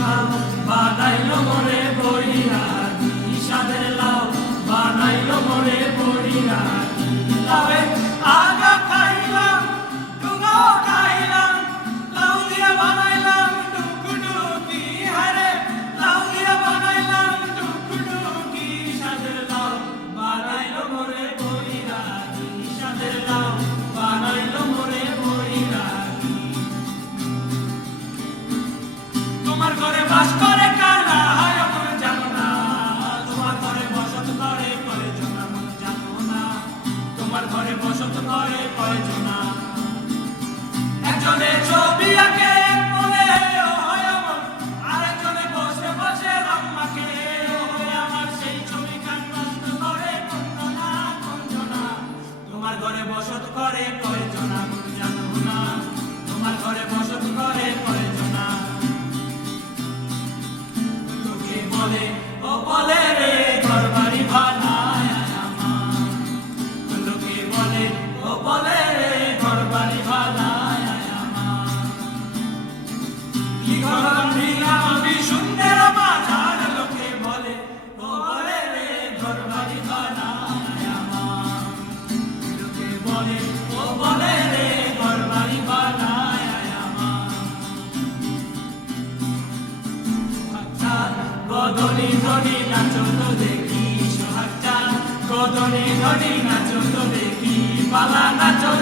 লাউ বানাইলো মোরে বড়িরানি, সাদের লাউ বানাইলো মোরে বড়িরানি। লাউয়ে আগা খাইলাম, ডুঙাও খাইলাম, লাউ দিয়া বানাইলাম ডুকুডুকি। হায়রে লাউ দিয়া বানাইলাম ডুকুডুকি, সাদের লাউ বানাইলো মোরে বড়িরানি, সাদের লাউ বানাইলো মোরে বড়িরানি। তোমার ঘরে বাস করে কারা হয় মন জানো না, তোমার ঘরে বসত করে কয়জনা মন জানো না, তোমার ঘরে বসত করে কয়জনা। একজনে ছবি আঁকে এক মনে ও হয় আমার, আরেকজনে বসে বসে রং মাখে ও হয় আমার, সেই ছবি কান নষ্ট করে কঞ্জনা কঞ্জনা। তোমার ঘরে বসত করে কয়জনা মন জানো না, তোমার ঘরে বসত করে কয়জনা। লোকে বলে ও বলে রে ঘর বাড়ি বানায় আমার, লোকে বলে ও বলে রে ঘর বাড়ি বানায় আমার। কি ঘর ভাঙিলাম আমি সুন্দর বাজার, লোকে বলে ও বলে রে ঘর বাড়ি বানায় আমার, লোকে বলে ও বলে রে ঘর বাড়ি বানায় আমার। গদনি ধনি নাচো তো দেখি, সোহাগ চাঁদ গদনি ধনি নাচো তো দেখি, পালা নাচো